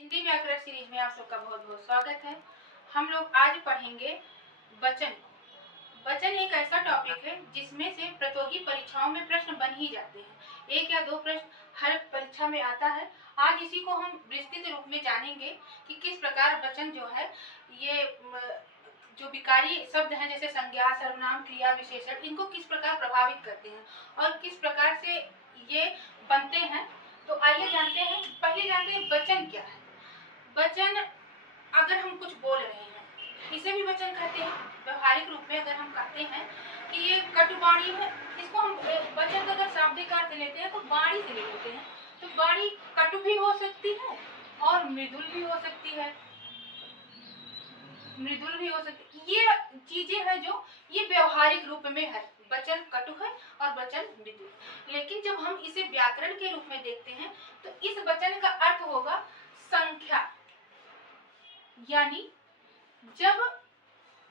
हिंदी व्याकरण सीरीज में आप सबका बहुत बहुत स्वागत है। हम लोग आज पढ़ेंगे वचन। वचन एक ऐसा टॉपिक है जिसमें से प्रतियोगी परीक्षाओं में प्रश्न बन ही जाते हैं। एक या दो प्रश्न हर परीक्षा में आता है। आज इसी को हम विस्तृत रूप में जानेंगे कि किस प्रकार वचन जो है ये जो विकारी शब्द हैं जैसे संज्ञा, सर्वनाम, क्रिया, विशेषण, इनको किस प्रकार प्रभावित करते हैं और किस प्रकार से ये बनते हैं। तो आइए जानते हैं। पहले जानते हैं वचन क्या है। वचन अगर हम कुछ बोल रहे हैं इसे भी वचन कहते हैं। व्यवहारिक रूप में अगर हम कहते हैं कि ये कटुवाणी है, इसको हम वचन का अगर शाब्दिक अर्थ लेते हैं तो वाणी से ले लेते हैं। तो वाणी कटु भी हो सकती है और मृदुल भी हो सकती है, मृदुल भी हो सकती है। ये चीजें हैं जो ये व्यवहारिक रूप में है। वचन कटु है और वचन मृदुल। लेकिन जब हम इसे व्याकरण के रूप में देखते हैं तो इस वचन का अर्थ होगा संख्या। यानी जब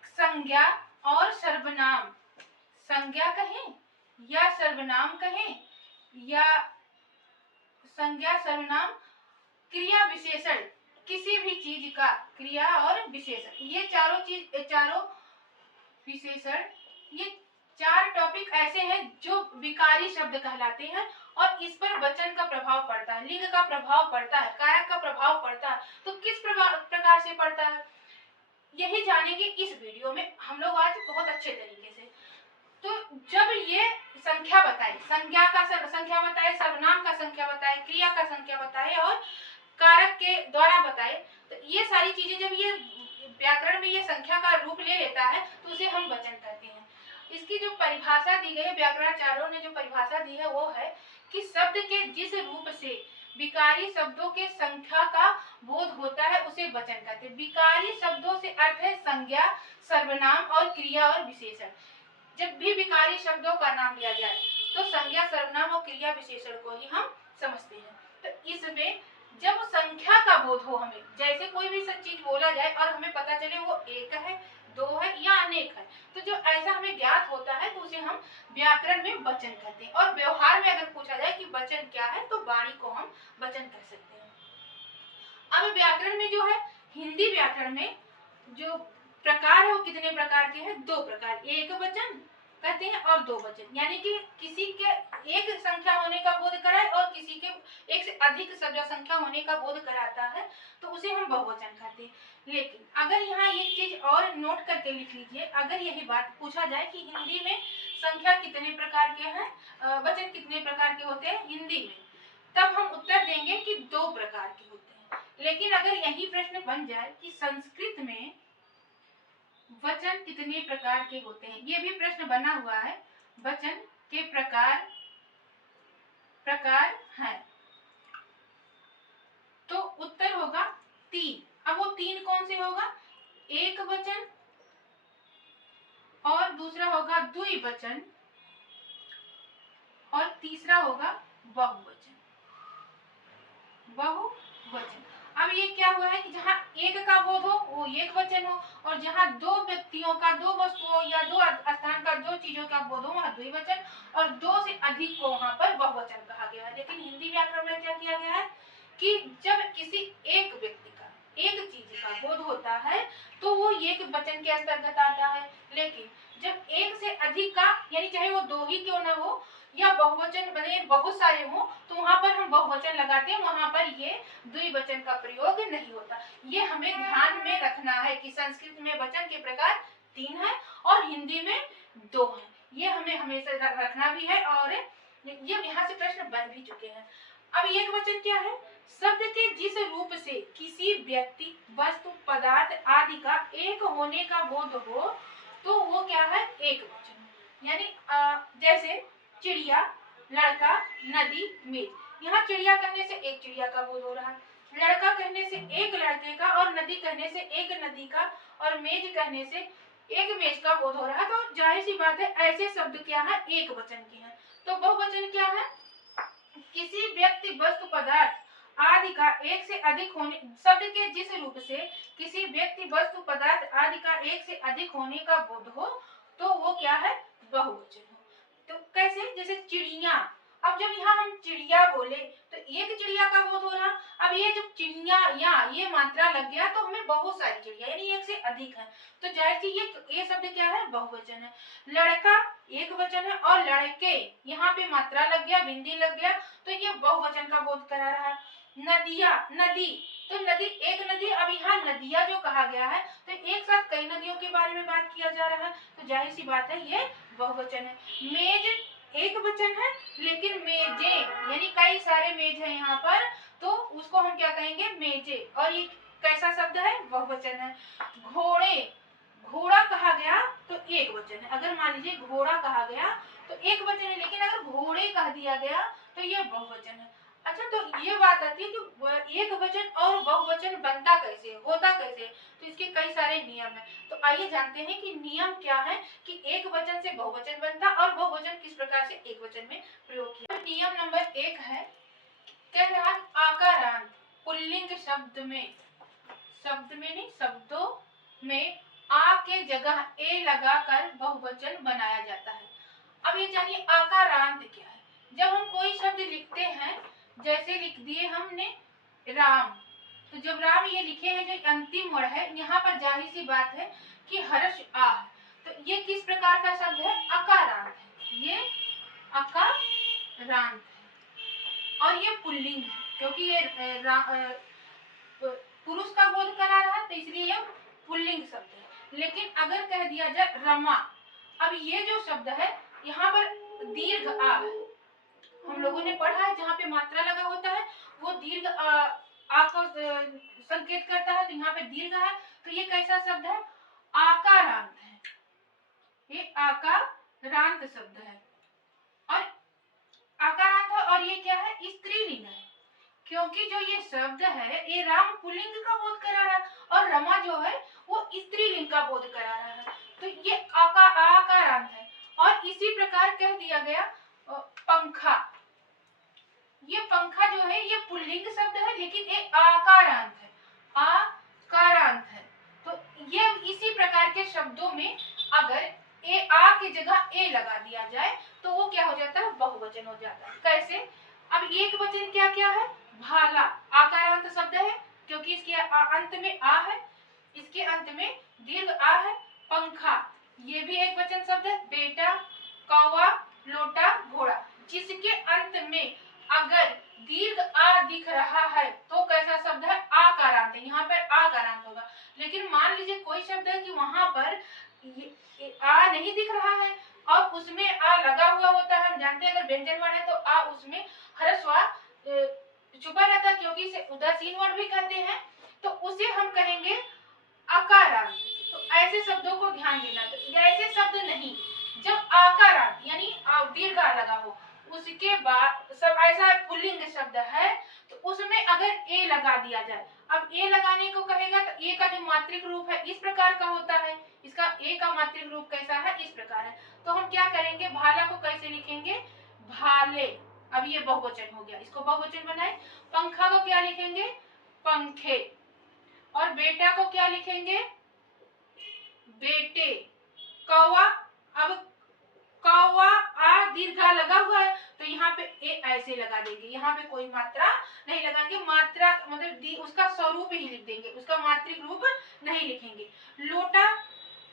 संज्ञा और सर्वनाम, संज्ञा कहें या सर्वनाम कहें या संज्ञा, सर्वनाम, क्रिया, विशेषण, किसी भी चीज का क्रिया और विशेषण, ये चारों विशेषण, ये चार टॉपिक ऐसे हैं जो विकारी शब्द कहलाते हैं और इस पर वचन का प्रभाव पड़ता है, लिंग का प्रभाव पड़ता है, कारक का प्रभाव पड़ता है। तो किस प्रकार से पड़ता है यही जानेंगे इस वीडियो में हम लोग आज बहुत अच्छे तरीके से। तो जब ये संख्या बताए, संज्ञा का संख्या बताए, सर्वनाम का संख्या बताए, क्रिया का संख्या बताए और कारक के द्वारा बताए, तो ये सारी चीजें जब ये व्याकरण में ये संख्या का रूप ले लेता है तो उसे हम वचन कहते हैं। इसकी जो परिभाषा दी गई है, व्याकरणाचार्यों ने जो परिभाषा दी है वो है कि शब्द के जिस रूप से विकारी शब्दों के संख्या का बोध होता है उसे वचन कहते हैं। विकारी शब्दों से अर्थ है संज्ञा, सर्वनाम और क्रिया और विशेषण। जब भी विकारी शब्दों का नाम लिया जाए तो संज्ञा, सर्वनाम और क्रिया विशेषण को ही हम समझते हैं। तो इसमें जब संख्या का बोध हो, हमें जैसे कोई भी चीज बोला जाए और हमें पता चले वो एक है, दो है या अनेक है, तो जो ऐसा हमें ज्ञात होता है तो उसे हम व्याकरण में वचन कहते हैं। और व्यवहार में अगर पूछा जाए कि वचन क्या है तो वाणी को हम वचन कह सकते हैं। अब व्याकरण में जो है, हिंदी व्याकरण में जो प्रकार है वो कितने प्रकार के हैं? दो प्रकार, एक वचन कहते हैं और दो वचन। यानी कि किसी के एक संख्या होने का बोध कराए और किसी के एक से अधिक संख्या होने का बोध कराता है तो उसे हम बहुवचन कहते हैं। लेकिन अगर यहाँ एक चीज और नोट करके लिख लीजिए, अगर यही बात पूछा जाए कि हिंदी में संख्या कितने प्रकार के हैं, वचन कितने प्रकार के होते हैं हिंदी में, तब हम उत्तर देंगे कि दो प्रकार के होते हैं। लेकिन अगर यही प्रश्न बन जाए कि संस्कृत में वचन कितने प्रकार के होते हैं, ये भी प्रश्न बना हुआ है, वचन के प्रकार हैं, तो उत्तर होगा तीन। अब वो तीन कौन से होगा? एक वचन और दूसरा होगा द्विवचन और तीसरा होगा बहुवचन। बहुवचन। अब ये क्या हुआ है कि जहाँ एक का बोध हो वो एक वचन हो और जहाँ दो व्यक्तियों का, दो वस्तुओं या दो स्थान का, दो चीजों का बोध हो वहाँ द्विवचन और दो से अधिक को वहाँ पर बहुवचन कहा गया है। लेकिन हिंदी व्याकरण में क्या किया गया है कि जब किसी एक व्यक्ति का, एक चीज का बोध होता है तो वो एक वचन के अंतर्गत आता है। लेकिन जब एक से अधिक का, यानी चाहे वो दो ही क्यों ना हो या बहुवचन बने बहुत सारे हो, तो वहां पर हम बहुवचन लगाते हैं, वहां पर ये द्विवचन का प्रयोग नहीं होता। ये हमें ध्यान में रखना है कि संस्कृत में वचन के प्रकार तीन है और हिंदी में दो है। ये हमें हमेशा रखना भी है और ये यहाँ से प्रश्न बन भी चुके हैं। अब एक वचन क्या है? शब्द के जिस रूप से किसी व्यक्ति, वस्तु, पदार्थ आदि का एक होने का बोध हो तो वो क्या है? एक वचन। यानी जैसे चिड़िया, लड़का, नदी, मेज। यहाँ चिड़िया कहने से एक चिड़िया का बोध हो रहा है, लड़का कहने से एक लड़के का और नदी कहने से एक नदी का और मेज कहने से एक मेज का बोध हो रहा है। तो जाहिर सी बात है ऐसे शब्द क्या है? एक वचन के हैं। तो बहुवचन क्या है? किसी व्यक्ति, वस्तु, पदार्थ आदि का एक से अधिक होने, शब्द के जिस रूप से किसी व्यक्ति, वस्तु, पदार्थ आदि का एक से अधिक होने का बोध हो तो वो क्या है? बहुवचन हो। तो कैसे? जैसे चिड़िया, अब जब यहाँ हम चिड़िया बोले तो एक चिड़िया का बोध हो रहा। अब ये जब चिड़िया या ये मात्रा लग गया तो हमें बहुत सारी चिड़िया यानी एक से अधिक है, तो जाहिर सी ये शब्द क्या है, बहुवचन है। लड़का एक वचन है और लड़के यहाँ पे मात्रा लग गया, बिंदी लग गया, तो ये बहुवचन का बोध करा रहा है। नदिया, नदी, तो नदी एक नदी, अब यहाँ नदिया जो कहा गया है तो एक साथ कई नदियों के बारे में बात किया जा रहा है, तो जाहिर सी बात है ये बहुवचन है। मेज एक वचन है लेकिन मेजे यानी कई सारे मेज है यहाँ पर, तो उसको हम क्या कहेंगे, मेजे, और ये कैसा शब्द है, बहुवचन है। घोड़े, घोड़ा कहा गया तो एक वचन है, अगर मान लीजिए घोड़ा कहा गया तो एक वचन है, लेकिन अगर घोड़े कह दिया गया तो ये बहुवचन है। अच्छा, तो ये बात आती है कि एक वचन और बहुवचन बनता कैसे, होता कैसे, तो इसके कई सारे नियम है। तो आइए जानते हैं कि नियम क्या है कि एक वचन से बहुवचन बनता और बहुवचन किस प्रकार से एक वचन में प्रयोग किया। तो नियम नंबर 1 है, कह रहा आकारांत पुल्लिंग शब्द में नहीं शब्दों में आ के जगह ए लगाकर बहुवचन बनाया जाता है। अब ये जानिए आकारांत क्या है। जब हम कोई शब्द लिखते हैं, जैसे लिख दिए हमने राम, तो जब राम ये लिखे हैं जो अंतिम वर्ण है, यहाँ पर जाहिर सी बात है कि हर्ष आ है, तो ये किस प्रकार का शब्द है, अकारांत है, ये अकारांत है और ये पुल्लिंग है क्योंकि ये पुरुष का बोध करा रहा है तो इसलिए यह पुल्लिंग शब्द है। लेकिन अगर कह दिया जाए रमा, अब ये जो शब्द है यहाँ पर दीर्घ आ है, हम लोगों ने पढ़ा है जहाँ पे मात्रा लगा होता है वो दीर्घ आ को संकेत करता है, तो यहाँ पे दीर्घ है, तो ये कैसा शब्द है, आकारांत है, ये आकारांत शब्द है। और आकारांत है और ये क्या है, स्त्रीलिंग है, क्योंकि जो ये शब्द है ये राम पुल्लिंग का बोध करा रहा है और रमा जो है वो स्त्रीलिंग का बोध करा रहा है, तो ये आकारांत है। और इसी प्रकार कह दिया गया पंखा, ये पंखा जो है ये पुल्लिंग शब्द है लेकिन ये आकारांत है, आकारांत है। तो ये इसी प्रकार के शब्दों में अगर ए आ की जगह ए लगा दिया जाए तो वो क्या हो जाता है, बहुवचन हो जाता है। कैसे, अब एक वचन क्या क्या है, भाला आकारांत शब्द है क्योंकि इसके अंत में आ है, इसके अंत में दीर्घ आ है। पंखा ये भी एक वचन शब्द है। बेटा, कौवा, लोटा, घोड़ा, जिसके अंत में अगर दीर्घ आ दिख रहा है तो कैसा शब्द है, आकारांत है, यहाँ पर आकारांत होगा। लेकिन मान लीजिए कोई शब्द है कि वहां पर आ नहीं दिख रहा है और उसमें आ लगा हुआ होता है, हम जानते हैं अगर व्यंजन वर्ण है तो आ उसमें ह्रस्व छुपा रहता है क्योंकि इसे उदासीन वर्ण भी कहते हैं, तो उसे हम कहेंगे अकारांत। तो ऐसे शब्दों को ध्यान देना, तो ऐसे शब्द नहीं, जब आकारांत यानी दीर्घ आ लगा हो उसके बाद सब ऐसा पुल्लिंग शब्द है तो उसमें अगर ए लगा दिया जाए, अब ए लगाने को कहेगा तो ए का जो मात्रिक रूप है इस प्रकार का होता है, इसका ए का मात्रिक रूप कैसा है, इस प्रकार है। तो हम क्या करेंगे, भाला को कैसे लिखेंगे, भाले, अब ये बहुवचन हो गया, इसको बहुवचन बनाए। पंखा को क्या लिखेंगे, पंखे, और बेटा को क्या लिखेंगे, बेटे। कौवा, अब कौवा आ दीर्घा लगा हुआ है तो यहाँ पे ए ऐसे लगा देंगे, यहाँ पे कोई मात्रा नहीं लगाएंगे, मात्रा मतलब उसका स्वरूप ही लिख देंगे, उसका मात्रिक रूप नहीं लिखेंगे। लोटा,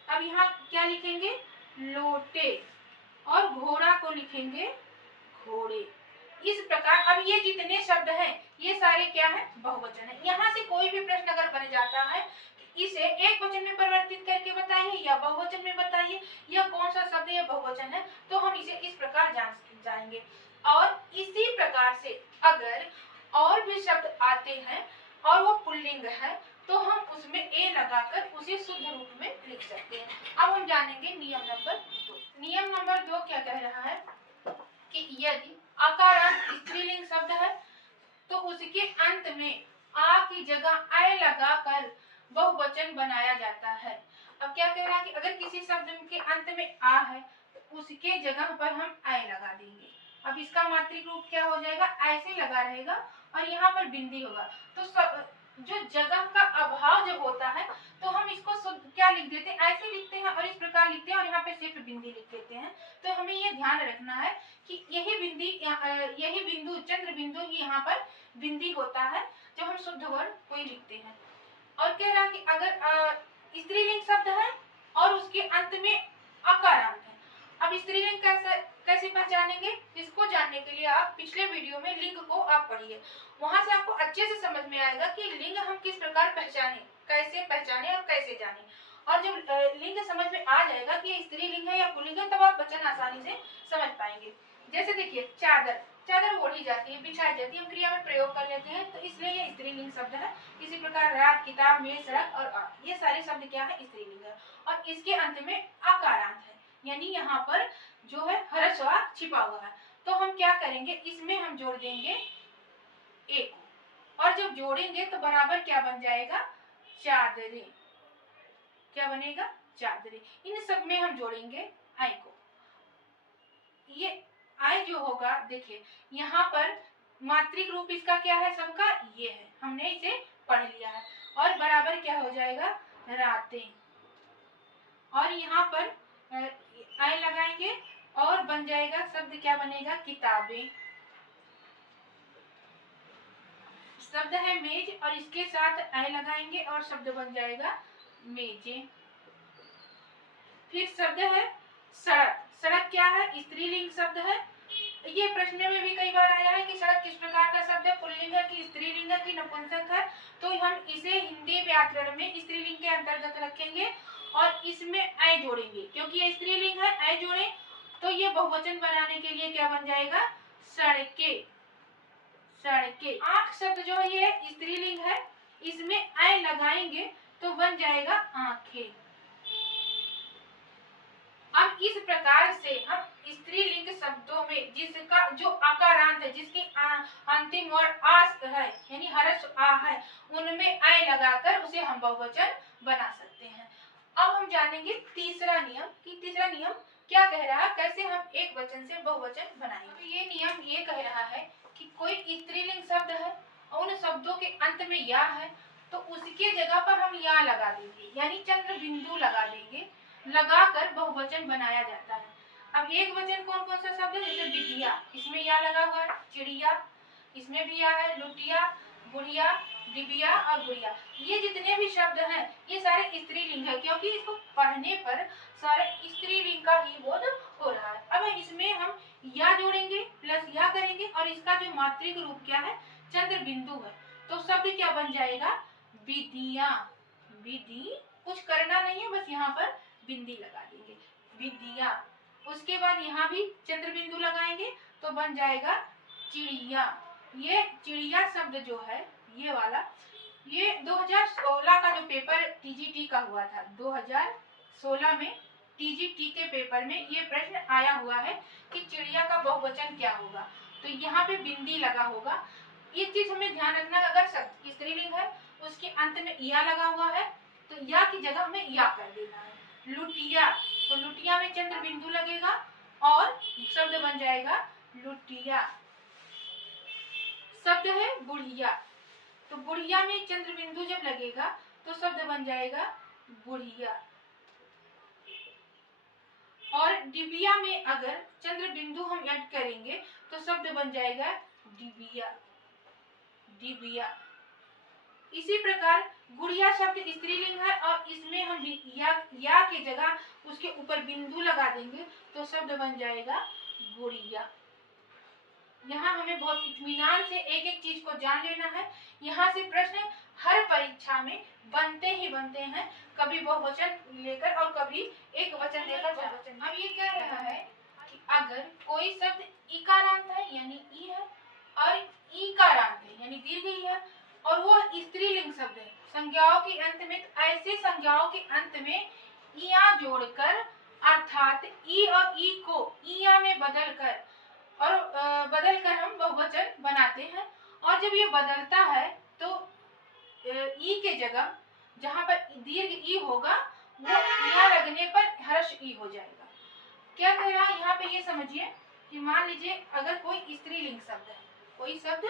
अब यहाँ क्या लिखेंगे, लोटे, और घोड़ा को लिखेंगे घोड़े। इस प्रकार अब ये जितने शब्द हैं ये सारे क्या है, बहुवचन है। यहाँ से कोई भी प्रश्न अगर बन जाता है इसे एक वचन में परिवर्तित करके बताइए या बहुवचन में बताइए या कौन सा शब्द या बहुवचन है, तो हम इसे इस प्रकार जानेंगे। और इसी प्रकार से अगर और भी शब्द आते हैं और वो पुल्लिंग है तो हम उसमें ए लगाकर उसे शुद्ध रूप में लिख सकते हैं। अब हम जानेंगे नियम नंबर 2। नियम नंबर 2 क्या कह रहा है कि यदि आकारांत स्त्रीलिंग शब्द है तो उसके अंत में आ की जगह ऐ लगाकर बहुवचन बनाया जाता है। अब क्या कह रहा है कि अगर किसी शब्द के अंत में आ है तो उसके जगह पर हम ऐ लगा देंगे। अब इसका मात्रिक रूप क्या हो जाएगा, ऐसे लगा रहेगा और यहाँ पर बिंदी होगा, तो जो जगह का अभाव भाव जब होता है तो हम इसको क्या लिख देते हैं, ऐसे लिखते हैं और इस प्रकार लिखते हैं और यहाँ पे सिर्फ बिंदी लिख देते हैं। तो हमें ये ध्यान रखना है कि यही बिंदु चंद्र बिंदु ही यहाँ पर बिंदी होता है जब हम शुद्ध वर्ण कोई लिखते हैं। और कह रहा कि अगर स्त्रीलिंग शब्द है और उसके अंत में अकारांत है। अब स्त्रीलिंग कैसे पहचानेंगे, इसको जानने के लिए आप पिछले वीडियो में लिंग को आप पढ़िए, वहां से आपको अच्छे से समझ में आएगा कि लिंग हम किस प्रकार पहचाने, कैसे पहचाने और कैसे जाने। और जब लिंग समझ में आ जाएगा कि ये स्त्रीलिंग है या पुल्लिंग है, तब आप वचन आसानी से समझ पाएंगे। जैसे देखिए चादर, चादर ओढ़ी जाती है, बिछाई जाती है, हम क्रिया में प्रयोग कर लेते हैं, तो इसलिए ये स्त्रीलिंग शब्द है। इसी प्रकार रात, किताब, मेज, सड़क और ये सारे शब्द क्या है, स्त्रीलिंग है। और इसके अंत में अकारांत है, यानी यहाँ पर जो है हरस्वार छिपा हुआ है। तो हम क्या करेंगे, इसमें हम जोड़ देंगे एक, और जब जोड़ेंगे तो बराबर क्या बन जाएगा, चादरे। क्या बनेगा, चादरे। इन सब में हम जोड़ेंगे आई को। ये आई जो होगा, देखिए यहाँ पर मात्रिक रूप इसका क्या है, सबका ये है, हमने इसे पढ़ लिया है। और बराबर क्या हो जाएगा, रातें। और यहाँ पर आई लगाएंगे और बन जाएगा शब्द, क्या बनेगा, किताबें। शब्द है मेज और इसके साथ आई लगाएंगे और शब्द बन जाएगा मेजें। फिर शब्द है सड़क, सड़क क्या है, स्त्रीलिंग शब्द है। ये प्रश्न में भी कई बार आया है कि सड़क किस प्रकार का शब्द है, पुल्लिंग है कि स्त्रीलिंग है कि नपुंसक है। तो हम इसे हिंदी व्याकरण में स्त्रीलिंग के अंतर्गत रखेंगे और इसमें ऐ जोड़ेंगे, क्योंकि ये स्त्रीलिंग है, ऐ जोड़े तो ये बहुवचन बनाने के लिए क्या बन जाएगा, सड़के, सड़के। आंख शब्द जो है ये स्त्रीलिंग है, इसमें ऐ लगाएंगे तो बन जाएगा आंखें। अब इस प्रकार से हम स्त्रीलिंग शब्दों में जिसका जो अकारांत है, जिसकी अंतिम वर्ण आस है यानी हर्ष आ है, उनमें ऐ लगाकर उसे हम बहुवचन बना सकते हैं। अब हम जानेंगे तीसरा नियम कि तीसरा नियम क्या कह रहा है, कैसे हम एक वचन से बहुवचन बनाएंगे। तो ये नियम ये कह रहा है कि कोई स्त्रीलिंग शब्द है और उन शब्दों के अंत में या है, तो उसके जगह पर हम या लगा देंगे, यानी चंद्र बिंदु लगा देंगे, लगाकर बहुवचन बनाया जाता है। अब एक वचन कौन कौन सा शब्द है, जैसे बिटिया, इसमें या लगा हुआ है, चिड़िया, इसमें भी या है, लुटिया, बुढ़िया, डिबिया और गुड़िया। ये जितने भी शब्द हैं ये सारे स्त्रीलिंग है, क्योंकि इसको पढ़ने पर सारे स्त्रीलिंग का ही बोध हो रहा है। अब इसमें हम या जोड़ेंगे प्लस या करेंगे और इसका जो मात्रिक रूप क्या है, चंद्र बिंदु है, तो शब्द क्या बन जाएगा, विधिया। विधि, कुछ करना नहीं है, बस यहाँ पर बिंदी लगा देंगे, विधिया। उसके बाद यहाँ भी चंद्र बिंदु लगाएंगे तो बन जाएगा चिड़िया। ये चिड़िया शब्द जो है ये वाला, ये 2016 का जो पेपर टीजीटी का हुआ था, 2016 में टीजीटी के पेपर में ये प्रश्न आया हुआ है कि चिड़िया का बहुवचन क्या होगा, तो यहाँ पे बिंदी लगा होगा। ये चीज हमें ध्यान रखना, अगर शब्द स्त्रीलिंग है उसके अंत में या लगा हुआ है तो या की जगह हमें या कर देना है। लुटिया, तो लुटिया में चंद्र बिंदु लगेगा और शब्द बन जाएगा लुटिया। शब्द है बुढ़िया, तो बुढ़िया में चंद्र बिंदु जब लगेगा तो शब्द बन जाएगा बुढ़िया। और डिबिया में अगर चंद्र बिंदु हम ऐड करेंगे तो शब्द बन जाएगा डिबिया, डिबिया। इसी प्रकार गुड़िया शब्द स्त्रीलिंग है और इसमें हम या के जगह उसके ऊपर बिंदु लगा देंगे तो शब्द बन जाएगा गुड़िया। यहाँ हमें बहुत इत्मीनान से एक एक चीज को जान लेना है। यहाँ से प्रश्न हर परीक्षा में बनते ही बनते हैं, कभी बहुवचन लेकर और कभी एक वचन लेकर बहुवचन। अब ये कह रहा है कि अगर कोई शब्द इकारांत है यानी ई है और ईकारांत है यानी दीर्घ ई है और वो स्त्रीलिंग शब्द है, संज्ञाओं के अंत में, ऐसे संज्ञाओं के अंत में इया जोड़कर अर्थात ई और ई को इया में बदलकर हम बहुवचन बनाते हैं। और जब ये बदलता है तो ई के जगह जहाँ पर दीर्घ ई होगा वो इया लगने पर हर्ष ई हो जाएगा। क्या कह रहा है यहाँ पे, ये समझिए कि मान लीजिए अगर कोई स्त्रीलिंग शब्द है, कोई शब्द,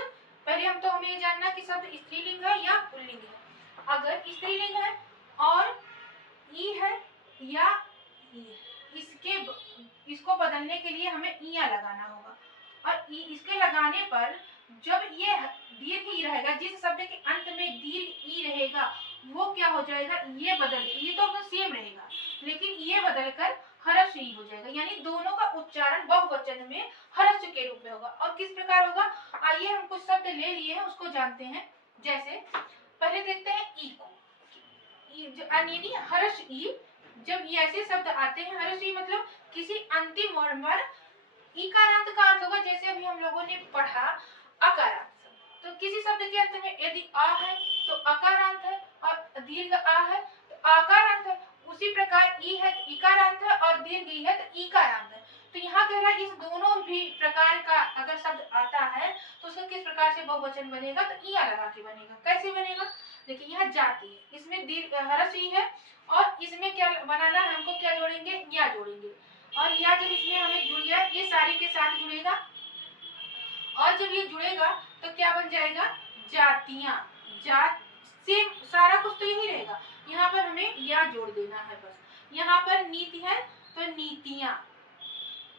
पहले हम तो हमें ये जानना कि शब्द स्त्रीलिंग है या पुल्लिंग है। अगर स्त्रीलिंग के लिए हमें इया लगाना होगा, और इसके लगाने पर जब ये दीर्घ ई रहेगा, जिस शब्द के अंत में दीर्घ ई रहेगा वो क्या हो जाएगा, ये तो अपना सेम रहेगा, लेकिन ये बदलकर हर्ष ई हो जाएगा, यानी दोनों का उच्चारण बहुवचन में हर्ष के रूप में होगा। और किस प्रकार होगा, आइए हम कुछ शब्द ले लिए हैं उसको जानते हैं। जैसे पहले देखते हैं ई को, यानी हर्ष ई। जब ये ऐसे शब्द आते हैं, हर्ष ई मतलब किसी अंतिम वर्ण पर इकारांत का अर्थ होगा। जैसे अभी हम लोगों ने पढ़ा अकारांत, तो किसी शब्द के अंत में यदि आ है तो अकारांत है, और दीर्घ आ है तो आकारांत है। उसी प्रकार ई है तो इकारांत है, और दीर्घ ई है तो ईकारांत है। तो यहाँ कह रहा है इस दोनों भी प्रकार का अगर शब्द आता है तो उसका किस प्रकार से बहुवचन बनेगा, तो इया लगा के बनेगा। कैसे बनेगा, देखिए यहाँ जाति है, इसमें दीर्घ हर्ष ई है, और इसमें क्या बनाना है हमको, क्या जोड़ेंगे, या जोड़ेंगे। और या जब इसमें हमें जुड़ गया, ये सारी के साथ जुड़ेगा, और जब ये जुड़ेगा तो क्या बन जाएगा, जातियां। जात सेम सारा कुछ तो यही रहेगा, यहाँ पर हमें या जोड़ देना है बस। यहाँ पर नीति है तो नीतियां,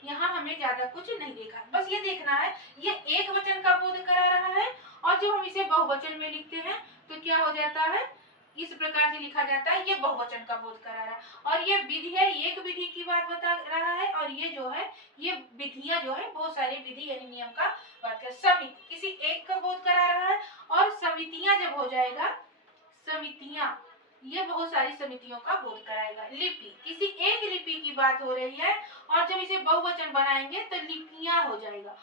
यहाँ हमें ज्यादा कुछ नहीं देखा, बस ये देखना है ये एक वचन का बोध करा रहा है, और जब हम इसे बहुवचन में लिखते हैं तो क्या हो जाता है, इस प्रकार से लिखा जाता है, ये बहुवचन का बोध करा रहा है। और ये विधि है, एक विधि की बात बता रहा है, और ये जो है ये विधियां जो है बहुत सारे विधि यानी नियम का बात कर, समिति किसी एक का बोध करा रहा है, और समितियां जब हो जाएगा, समितियां ये बहुत सारी समितियों का बोध कराएगा। लिपि किसी एक लिपि की बात हो रही है, और जब इसे बहुवचन बनाएंगे तो लिपियां हो जाएगा।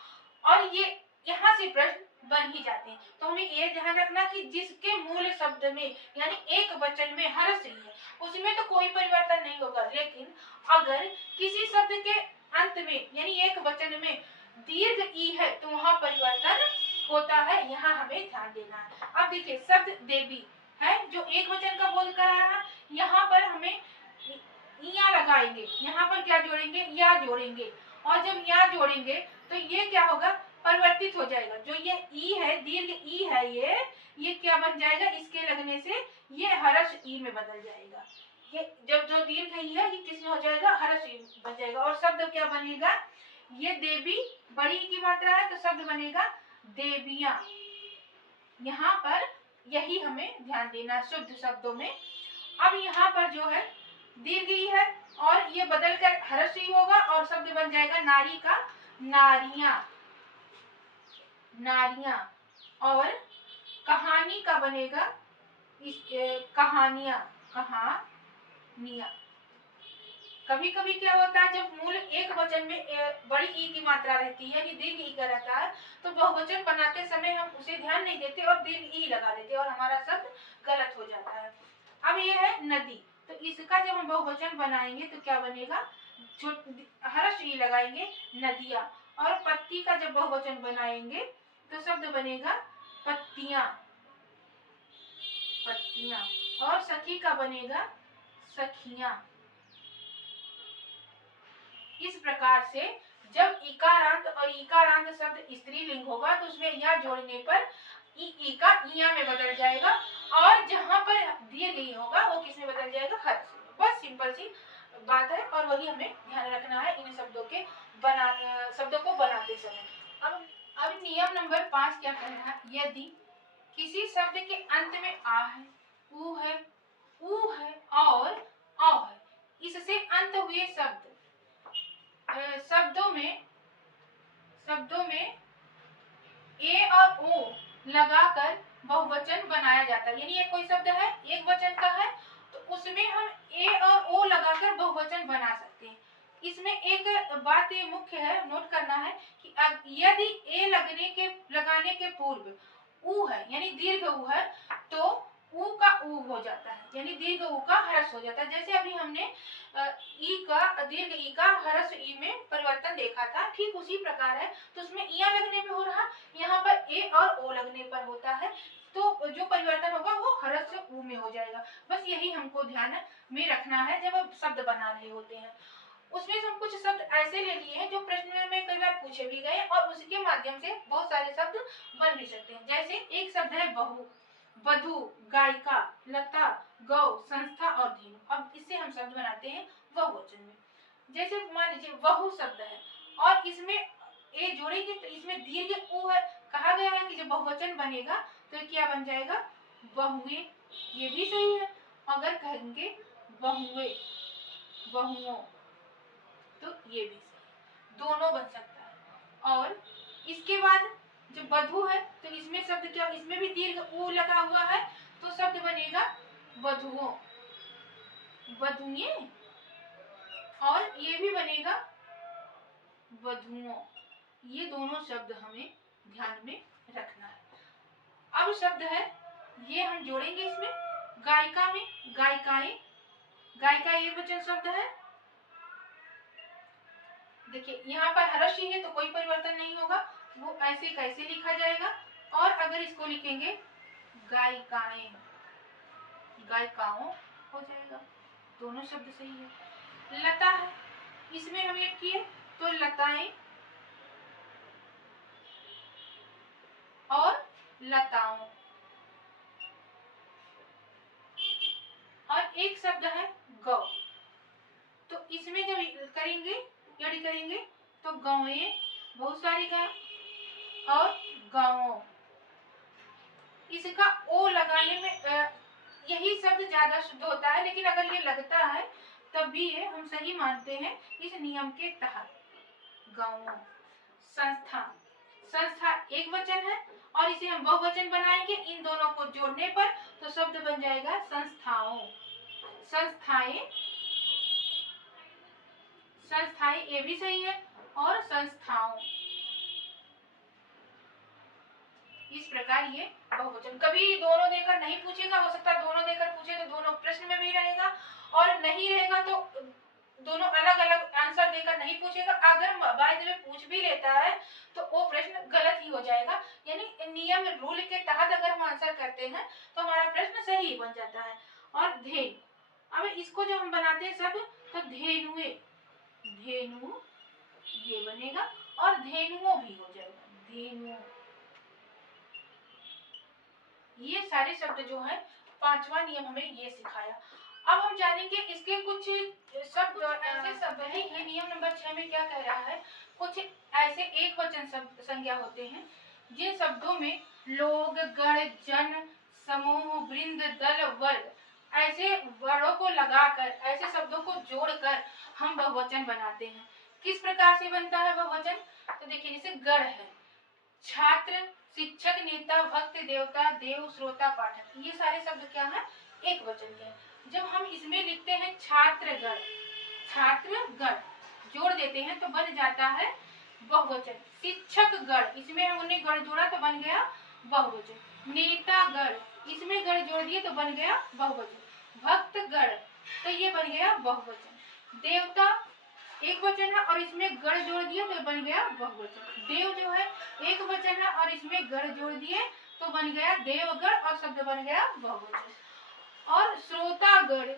और ये यहाँ से प्रश्न बन ही जाते हैं, तो हमें ये ध्यान रखना कि जिसके मूल शब्द में यानी एक वचन में हर्ष ई है उसमें तो कोई परिवर्तन नहीं होगा, लेकिन अगर किसी शब्द के अंत में यानी एक वचन में दीर्घ ई है तो वहां परिवर्तन होता है, यहाँ हमें ध्यान देना है। अब देखिए शब्द देवी है जो एक वचन का बोध करा रहा, यहाँ पर हमें या लगाएंगे, यहाँ पर क्या जोड़ेंगे, या जोड़ेंगे, और जब या जोड़ेंगे तो ये क्या होगा, परिवर्तित हो जाएगा। जो ये ई है, दीर्घ ई है, ये क्या बन जाएगा, इसके लगने से ये हर्ष ई में बदल जाएगा। ये जब जो दीर्घ ई है ये किसमें हो जाएगा, हर्ष ई बन जाएगा। और शब्द क्या बनेगा, ये देवी बड़ी की मात्रा है तो शब्द बनेगा देवियां। यहाँ पर यही हमें ध्यान देना शुद्ध शब्दों में। अब यहाँ पर जो है दीर्घ ई है, और ये बदलकर हर्ष ई होगा, और शब्द बन जाएगा नारी का नारियां, नारियां। और कहानी का बनेगा कहानियां, कहानियां। कभी कभी क्या होता है जब मूल एक वचन में बड़ी ई की मात्रा रहती है, दीर्घ ई का रहता है, तो बहुवचन बनाते समय हम उसे ध्यान नहीं देते और दीर्घ ई लगा देते और हमारा शब्द गलत हो जाता है। अब ये है नदी, तो इसका जब हम बहुवचन बनाएंगे तो क्या बनेगा, हर्ष ई लगाएंगे नदियां। और पत्ती का जब बहुवचन बनाएंगे तो शब्द बनेगा पत्तियां, पत्तियां। और सखी का बनेगा सखियां। इस प्रकार से जब इकारांत और इकारांत शब्द स्त्रीलिंग होगा तो उसमें या जोड़ने पर ई का इया में बदल जाएगा, और जहां पर दीर्घ ई होगा वो किस में बदल जाएगा, हर्ष में। बस सिंपल सी बात है, और वही हमें ध्यान रखना है इन शब्दों के शब्दों को बनाते समय। अब नियम नंबर 5 क्या कह रहा है, यदि किसी शब्द के अंत में आ है, ऊ है, ऊ है और औ है, इससे अंत हुए शब्दों में ए और ओ लगाकर बहुवचन बनाया जाता है। यानी ये कोई शब्द है एक वचन का है तो उसमें हम ए और ओ लगाकर बहुवचन बना सकते हैं। इसमें एक बात ये मुख्य है, नोट करना है कि यदि ए लगाने के पूर्व ऊ है यानी दीर्घ ऊ है तो ऊ का ऊ हो जाता है, यानी दीर्घ ऊ का हर्ष हो जाता है। जैसे अभी हमने ई का दीर्घ ई का हर्ष ई में परिवर्तन देखा था, ठीक उसी प्रकार है। तो उसमें इया लगने पे हो रहा, यहाँ पर ए और ओ लगने पर होता है, तो जो परिवर्तन होगा वो हर्ष से ऊ में हो जाएगा। बस यही हमको ध्यान में रखना है जब हम शब्द बना रहे होते हैं। उसमें से हम कुछ शब्द ऐसे ले लिए हैं जो प्रश्न में कई बार पूछे भी गए और उसके माध्यम से बहुत सारे शब्द बन भी सकते हैं। जैसे एक शब्द है बहु, वधु, गायिका, लता, गौ, संस्था और धेनु। अब इससे हम शब्द बनाते हैं बहुवचन में। जैसे मान लीजिए वहु शब्द है, और इसमें ए जोड़ेंगे तो इसमें दीर्घ उ है। कहा गया है कि जब बहुवचन बनेगा तो क्या बन जाएगा, बहुए। ये भी सही है। अगर कहेंगे बहुए, बहुओं, तो ये भी सही, दोनों बन सकता है। और इसके बाद जब बधु है तो इसमें शब्द क्या, इसमें भी दीर्घ उ लगा हुआ है तो शब्द बनेगा बधुओं, बधुए। और ये भी बनेगा बधुओं। ये दोनों शब्द हमें ध्यान में रखना है। अब शब्द है ये हम जोड़ेंगे इसमें, गायिका में गायिकाएं। गायिका एक वचन शब्द है। देखिए यहाँ पर हरषि है तो कोई परिवर्तन नहीं होगा, वो ऐसे कैसे लिखा जाएगा। और अगर इसको लिखेंगे गायिकाएं, गायिकाओं हो जाएगा, दोनों शब्द सही है। लता है, इसमें हम एक किए तो लताएं और लताओं। और एक शब्द है गौ, तो इसमें जब करेंगे यदि करेंगे तो गौएं, बहुत सारी गाय और गांवों। इसका ओ लगाने में यही शब्द ज्यादा शुद्ध होता है, लेकिन अगर ये लगता है तब भी ये हम सही मानते हैं इस नियम के तहत। गांवों। संस्था, संस्था एक वचन है और इसे हम बहुवचन बनाएंगे इन दोनों को जोड़ने पर, तो शब्द बन जाएगा संस्थाओं, संस्थाएं। संस्थाएं ये भी सही है, और संस्थाओं। इस प्रकार ये बहुवचन। कभी दोनों देकर नहीं पूछेगा, हो सकता है दोनों देकर पूछे तो दोनों प्रश्न में भी रहेगा, और नहीं रहेगा तो दोनों अलग अलग आंसर देकर नहीं पूछेगा। अगर बाय द वे पूछ भी लेता है तो वो प्रश्न गलत ही हो जाएगा, यानी नियम रूल के तहत अगर हम आंसर करते हैं तो हमारा प्रश्न सही बन जाता है। और धेनु, अब इसको जो हम बनाते हैं सब, तो धेनुए, धेनु ये बनेगा, और धेनुओं भी हो जाएगा, धेनु। ये सारे शब्द जो है, पांचवा नियम हमें ये सिखाया। अब हम जानेंगे इसके कुछ शब्द, ऐसे शब्द है। ये नियम नंबर 6 में क्या कह रहा है, कुछ ऐसे एक वचन शब्द संज्ञा होते हैं जिन शब्दों में लोग, गण, जन, समूह, वृंद, दल, वर्ग ऐसे वर्णों को लगाकर, ऐसे शब्दों को जोड़कर हम बहुवचन बनाते हैं। किस प्रकार से बनता है बहुवचन, तो देखिए जैसे गण है, छात्र, शिक्षक, नेता, भक्त, देवता, देव, श्रोता, पाठक, ये सारे शब्द क्या है, एक वचन के हैं। जब हम इसमें लिखते हैं छात्रगण, छात्रगण जोड़ देते हैं तो बन जाता है बहुवचन। शिक्षकगण, इसमें हमने गण जोड़ा तो बन गया बहुवचन। नेतागण, इसमें गण जोड़ दिए तो बन गया बहुवचन। भक्तगण, तो ये बन गया बहुवचन। देवता एक वचन है और इसमें गण जोड़ दिए तो बन गया बहुवचन। देव जो है एक वचन है और इसमें गण जोड़ दिए तो बन गया देवगण, और शब्द बन गया बहुवचन। और श्रोतागण,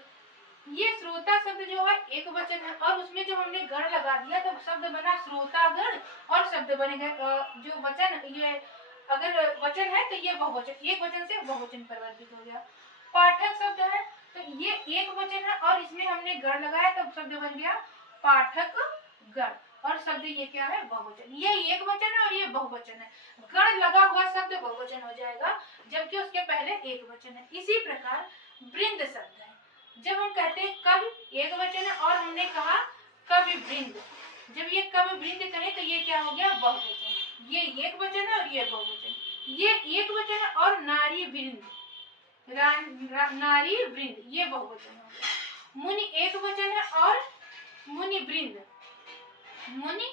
ये श्रोता शब्द जो है एक वचन है और उसमें जो हमने गण लगा दिया तो शब्द बना श्रोतागण, और शब्द बन गया जो वचन, ये अगर वचन है तो ये बहुवचन, एक वचन से बहुवचन परिवर्तित हो गया। पाठक शब्द है तो ये एक वचन है और इसमें हमने गण लगाया तो शब्द बन गया पाठक गण, और शब्द ये क्या है, बहुवचन। ये एक वचन है और ये बहुवचन है, गण लगा हुआ शब्द बहुवचन हो जाएगा जबकि उसके पहले एक वचन है। इसी प्रकार वृंद शब्द है, जब हम कहते हैं कवि एक वचन है और हमने कहा कवि वृंद, जब ये कवि वृंद कहें तो ये क्या हो गया, बहुवचन। ये एक वचन है और ये बहुवचन। ये एक वचन है और नारी वृंद, नारी वृंद ये बहुवचन हो गया। मुनि एक वचन है और मुनि वृंद, मुनि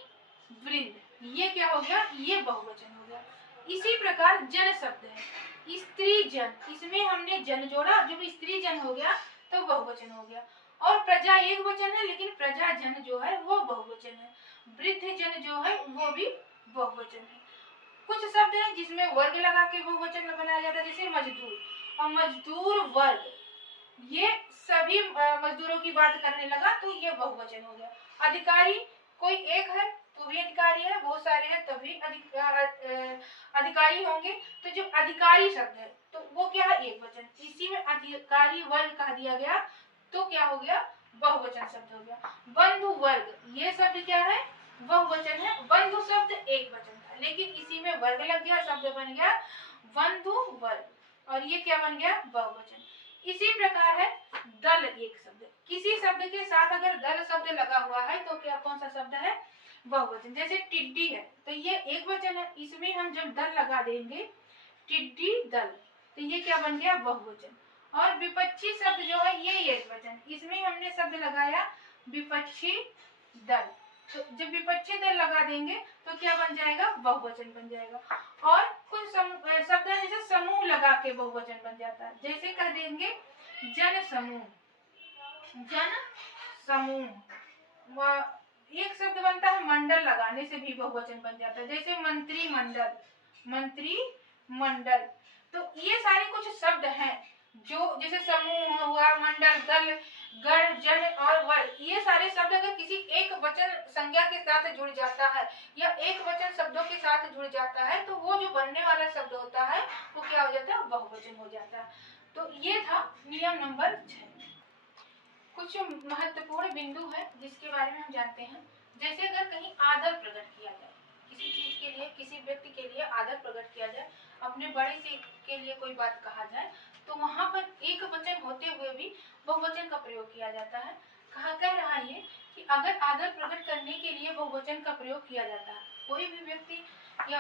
वृंद ये क्या हो गया, ये बहुवचन हो गया। इसी प्रकार जन शब्द है, स्त्री जन, इसमें हमने जन जोड़ा, जब स्त्री जन हो गया तो बहुवचन हो गया। और प्रजा एक वचन है लेकिन प्रजा जन जो है वो बहुवचन है। वृद्ध जन जो है वो भी बहुवचन है। कुछ शब्द हैं जिसमें वर्ग लगा के बहुवचन बनाया जाता है, जैसे मजदूर और मजदूर वर्ग, ये सभी मजदूरों की बात करने लगा तो ये बहुवचन हो गया। अधिकारी कोई एक है तो भी अधिकारी है, बहुत सारे हैं तभी अधिकारी होंगे, तो जो अधिकारी शब्द है तो वो क्या है, एक वचन। इसी में अधिकारी वर्ग कह दिया गया तो क्या हो गया, बहुवचन शब्द हो गया। बंधु वर्ग ये शब्द क्या है, बहुवचन है। बंधु शब्द एक वचन था, लेकिन इसी में वर्ग लग गया, शब्द बन गया बंधु वर्ग, और ये क्या बन गया बहुवचन। इसी प्रकार है दल एक शब्द, किसी शब्द के साथ अगर दल शब्द लगा हुआ है तो क्या कौन सा शब्द है बहुवचन। जैसे टिड्डी है तो ये एक वचन है, इसमें हम जब दल लगा देंगे टिड्डी दल तो ये क्या बन गया बहुवचन। और विपक्षी शब्द जो है ये एक वचन, इसमें हमने शब्द लगाया विपक्षी दल, तो जब विपक्षी दल लगा देंगे तो क्या बन जाएगा बहुवचन बन जाएगा। और कुछ शब्द है जैसे समूह लगा के बहुवचन बन जाता है, जैसे कह देंगे जन समूह, जन समूह। एक शब्द बनता है मंडल लगाने से भी बहुवचन बन जाता है, जैसे मंत्री मंडल, मंत्री मंडल। तो ये सारे कुछ शब्द हैं जो जैसे समूह हुआ, मंडल, दल, गण, जन और वर्ग, ये सारे शब्द अगर किसी एक वचन संज्ञा के साथ जुड़ जाता है या एक वचन शब्दों के साथ जुड़ जाता है तो वो जो बनने वाला शब्द होता है वो क्या हो जाता है बहुवचन हो जाता है। तो ये था नियम नंबर 6। कुछ महत्वपूर्ण बिंदु है जिसके बारे में हम जानते हैं। जैसे अगर कहीं आदर प्रकट किया जाए, किसी चीज के लिए, किसी व्यक्ति के लिए आदर प्रकट किया जाए, अपने बड़े से के लिए कोई बात कहा जाए तो वहां पर एक वचन होते हुए भी बहुवचन का प्रयोग किया जाता है। कह रहा है ये कि अगर आदर प्रकट करने के लिए बहुवचन का प्रयोग किया जाता है, कोई भी व्यक्ति या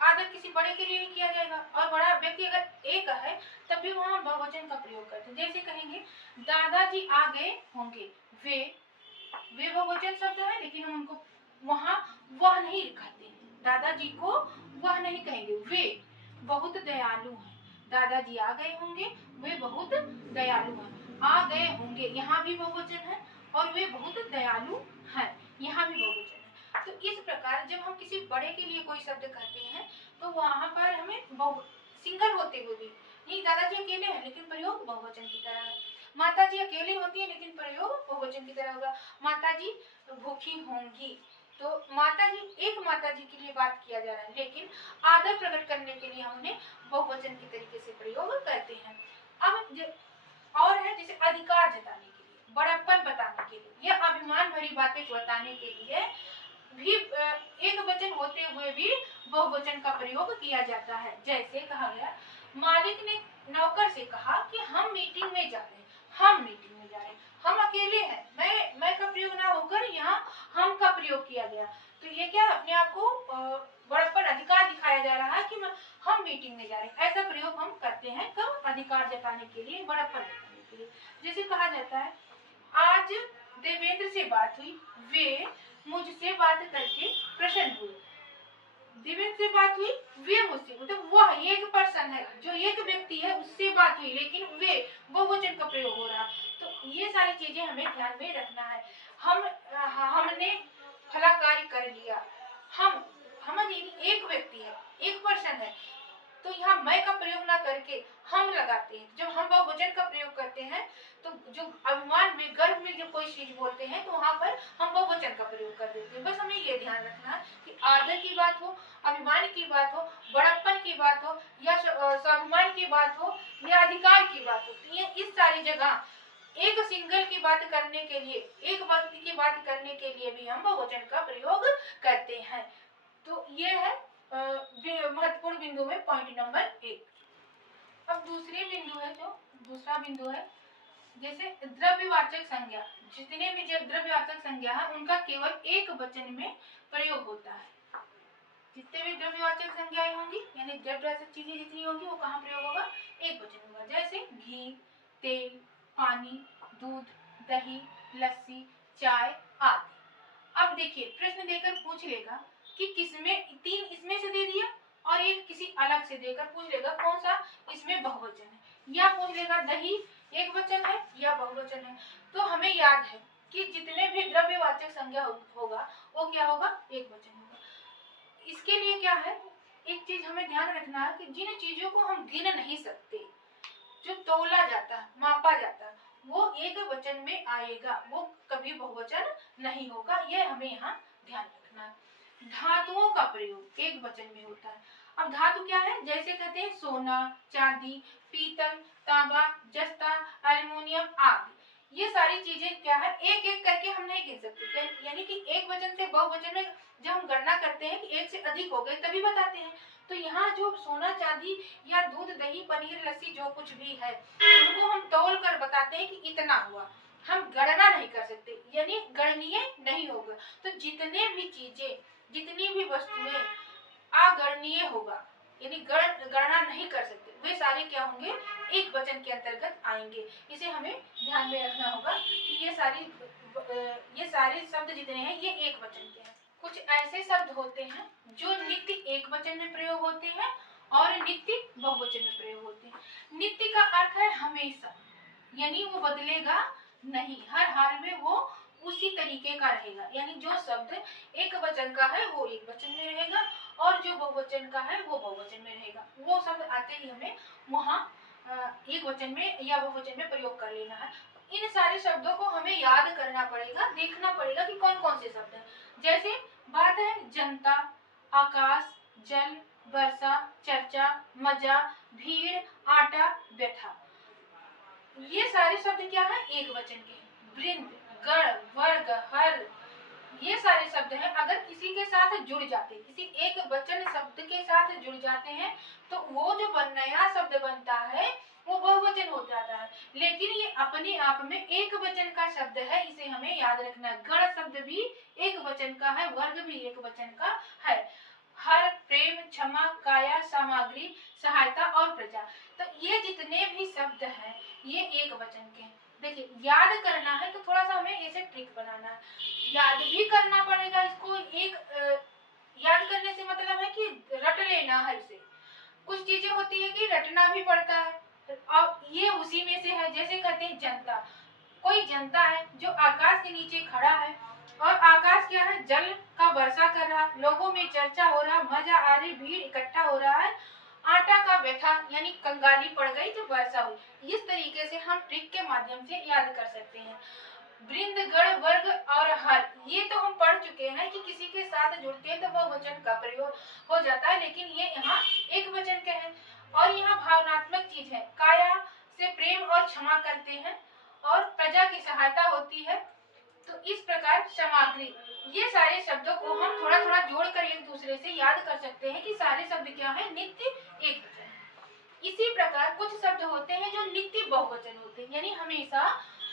आदर किसी बड़े के लिए ही किया जाएगा और बड़ा व्यक्ति अगर एक है तब भी वहां बहुवचन का प्रयोग करते हैं। जैसे कहेंगे दादाजी आ गए होंगे, वे बहुवचन शब्द है लेकिन हम उनको वहां वह नहीं कहते हैं, दादाजी को वह नहीं कहेंगे, वे बहुत दयालु हैं, दादाजी आ गए होंगे वे बहुत दयालु हैं। आ गए होंगे यहाँ भी बहुवचन है और वे बहुत दयालु हैं, यहाँ भी बहुवचन है। तो इस प्रकार जब हम किसी बड़े के लिए कोई शब्द कहते हैं तो वहां पर हमें सिंगल होते हुए भी, नहीं दादाजी अकेले हैं लेकिन प्रयोग बहुवचन की तरह है, माताजी अकेली होती है लेकिन प्रयोग बहुवचन की तरह होगा, माताजी भूखी होंगी, तो माताजी एक माताजी के लिए बात किया जा रहा है लेकिन आदर प्रकट करने के लिए हमने बहुवचन की तरीके से प्रयोग करते हैं। अब और है जैसे अधिकार जताने के लिए, बड़प्पन बताने के लिए या अभिमान भरी बातें बताने के लिए भी एक वचन होते हुए भी बहुवचन का प्रयोग किया जाता है। जैसे कहा गया मालिक ने नौकर से कहा कि हम मीटिंग में जा रहे हैं, हम मीटिंग में जा रहे हैं, हम अकेले हैं, मैं का प्रयोग ना होकर यहाँ हम का प्रयोग किया गया, तो ये क्या अपने आप को बड़प्पन अधिकार दिखाया जा रहा है कि हम मीटिंग में जा रहे हैं। ऐसा प्रयोग हम करते हैं कब अधिकार जताने के लिए, बड़प्पन जताने के लिए। जैसे कहा जाता है आज देवेंद्र से बात हुई, वे मुझसे बात करके प्रसन्न हुए, देवेंद्र से बात हुई वे मुझसे, मतलब वह एक पर्सन है जो एक व्यक्ति है उससे बात हुई लेकिन वे बहुवचन का प्रयोग हो रहा। तो ये सारी चीजें हमें ध्यान में रखना है। हमने फला कार्य कर लिया, हम एक व्यक्ति है, एक पर्सन है, तो यहाँ मैं का प्रयोग ना करके हम लगाते हैं। जब हम बहुवचन का प्रयोग करते हैं तो जो अभिमान में गर्व में जब कोई चीज बोलते हैं तो वहां पर हम बहुवचन का प्रयोग कर देते हैं। बस हमें ये ध्यान रखना है कि आदर की बात हो, अभिमान की बात हो, बड़प्पन की बात हो या स्वाभिमान की बात हो या अधिकार की बात हो, ये इस सारी जगह एक सिंगल की बात करने के लिए, एक व्यक्ति की बात करने के लिए भी हम बहुवचन का प्रयोग करते हैं। तो ये है महत्वपूर्ण बिंदु में पॉइंट नंबर 1। अब दूसरा बिंदु है जैसे द्रव्यवाचक संज्ञा, जितने भी द्रव्यवाचक संज्ञा है उनका केवल एक वचन में प्रयोग होता है। जितने भी द्रव्यवाचक संज्ञाएं होंगी यानी द्रव्यवाचक चीजें जितनी होंगी वो कहाँ प्रयोग होगा, एक वचन होगा। जैसे घी, तेल, पानी, दूध, दही, लस्सी, चाय आदि। अब देखिए प्रश्न देकर पूछ लेगा कि किसमें, तीन इसमें से दे दिया और एक किसी अलग से देकर पूछ लेगा कौन सा इसमें बहुवचन है, या पूछ लेगा दही एक वचन है या बहुवचन है। तो हमें याद है कि जितने भी द्रव्यवाचक संज्ञा होगा वो क्या होगा, एक वचन होगा। इसके लिए क्या है, एक चीज हमें ध्यान रखना है कि जिन चीजों को हम गिन नहीं सकते, जो तोला जाता है, मापा जाता है, वो एक वचन में आएगा, वो कभी बहुवचन नहीं होगा, ये हमें यहाँ ध्यान रखना है। धातुओं का प्रयोग एक वचन में होता है। अब धातु क्या है, जैसे कहते हैं सोना, चांदी, पीतल, तांबा, जस्ता, एल्युमिनियम आदि, ये सारी चीजें क्या है, एक एक करके हम नहीं गिन सकते, यानी कि एक वचन से बहुवचन में जब हम गणना करते हैं कि एक से अधिक हो गए तभी बताते हैं। तो यहाँ जो सोना चांदी या दूध दही पनीर लस्सी जो कुछ भी है उनको हम तौल कर बताते हैं कि इतना हुआ, हम गणना नहीं कर सकते, यानी गणनीय नहीं होगा। तो जितने भी चीजें, जितनी भी वस्तुएं अगणनीय होगा, यानी गणना नहीं कर सकते, वे सारे क्या होंगे, एक वचन के अंतर्गत आएंगे। इसे हमें ध्यान में रखना होगा कि ये सारे शब्द जितने हैं ये एक वचन के हैं। कुछ ऐसे शब्द होते हैं जो नित्य एक वचन में प्रयोग होते हैं और नित्य बहुवचन में प्रयोग होते हैं। नित्य का अर्थ है हमेशा, यानी वो बदलेगा नहीं, हर हाल में वो उसी तरीके का रहेगा, यानी जो शब्द एक वचन का है वो एक वचन में रहेगा और जो बहुवचन का है वो बहुवचन में रहेगा। वो शब्द आते ही हमें वहाँ एक वचन में या बहुवचन में प्रयोग कर लेना है। इन सारे शब्दों को हमें याद करना पड़ेगा, देखना पड़ेगा कि कौन कौन से शब्द हैं। जैसे बात है जनता, आकाश, जल, वर्षा, चर्चा, मजा, भीड़, आटा, व्यथा, ये सारे शब्द क्या है, एक वचन के हैं। वृंद, गण, वर्ग, हर, ये सारे शब्द हैं, अगर किसी के साथ जुड़ जाते, किसी एक वचन शब्द के साथ जुड़ जाते हैं तो वो जो नया शब्द बनता है वो बहुवचन हो जाता है। लेकिन ये अपने आप में एक वचन का शब्द है, इसे हमें याद रखना है। गण शब्द भी एक वचन का है, वर्ग भी एक वचन का है। हर, प्रेम, क्षमा, काया, सामग्री, सहायता और प्रजा, तो ये जितने भी शब्द हैं ये एक वचन के हैं। देखिए याद करना है तो थोड़ा सा हमें ऐसे ट्रिक बनाना है, याद भी करना पड़ेगा इसको। याद करने से मतलब है कि रट लेना है इसे। कुछ चीजें होती है कि रटना भी पड़ता है, अब ये उसी में से है। जैसे कहते हैं जनता, कोई जनता है जो आकाश के नीचे खड़ा है और आकाश क्या है, जल का वर्षा कर रहा, लोगों में चर्चा हो रहा, मजा आ रही, भीड़ इकट्ठा हो रहा है, आटा का व्यथा यानी कंगाली पड़ गई जब वर्षा हुई। इस तरीके से हम ट्रिक के माध्यम से याद कर सकते हैं। वृंद, गण, वर्ग और हर, ये तो हम पढ़ चुके हैं कि किसी के साथ जुड़ते हैं तो वह वचन का प्रयोग हो जाता है, लेकिन ये यहाँ एक वचन के हैं। और यहाँ भावनात्मक चीज है, काया से प्रेम और क्षमा करते हैं और प्रजा की सहायता होती है। तो इस प्रकार सामग्री, ये सारे शब्दों को हम थोड़ा थोड़ा जोड़कर एक दूसरे से याद कर सकते हैं कि सारे शब्द क्या है, नित्य एक वचन। इसी प्रकार कुछ शब्द होते हैं जो नित्य बहुवचन होते हैं, यानी हमेशा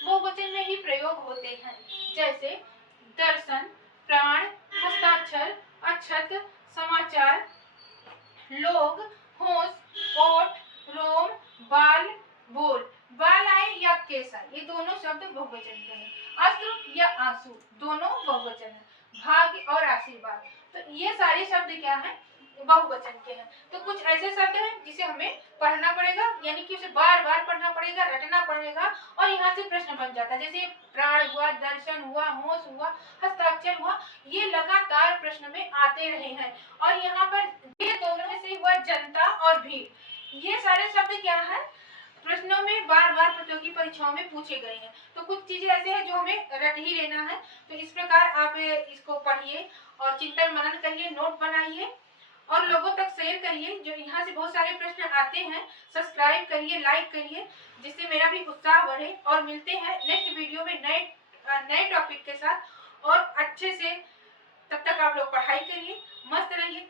बहुवचन में ही प्रयोग होते हैं। जैसे दर्शन, प्राण, हस्ताक्षर, अक्षत, समाचार, लोग, होश, ओठ, रोम, बाल, बोल, बाल आए या केस आए, ये दोनों शब्द बहुवचन के हैं। अस्त्र या आंसू दोनों बहुवचन है। भाग्य और आशीर्वाद, तो ये सारे शब्द क्या है, बहुवचन के हैं। तो कुछ ऐसे शब्द हैं जिसे हमें पढ़ना पड़ेगा, यानी कि उसे बार बार पढ़ना पड़ेगा, रटना पड़ेगा और यहाँ से प्रश्न बन जाता है। जैसे प्राण हुआ, दर्शन हुआ, होश हुआ, हस्ताक्षर हुआ, ये लगातार प्रश्न में आते रहे हैं। और यहाँ पर ये दोनों में से हुआ जनता और भीड़, ये सारे शब्द क्या है, प्रश्नों में बार बार प्रतियोगी परीक्षाओं में पूछे गए हैं। तो कुछ चीजें ऐसे हैं जो हमें रट ही लेना है। तो इस प्रकार आप इसको पढ़िए और चिंतन मनन करिए, नोट बनाइए और लोगों तक शेयर करिए। जो यहाँ से बहुत सारे प्रश्न आते हैं, सब्सक्राइब करिए, लाइक करिए, जिससे मेरा भी उत्साह बढ़े। और मिलते हैं नेक्स्ट वीडियो में नए टॉपिक के साथ और अच्छे से। तब तक आप लोग पढ़ाई करिए, मस्त रहिए।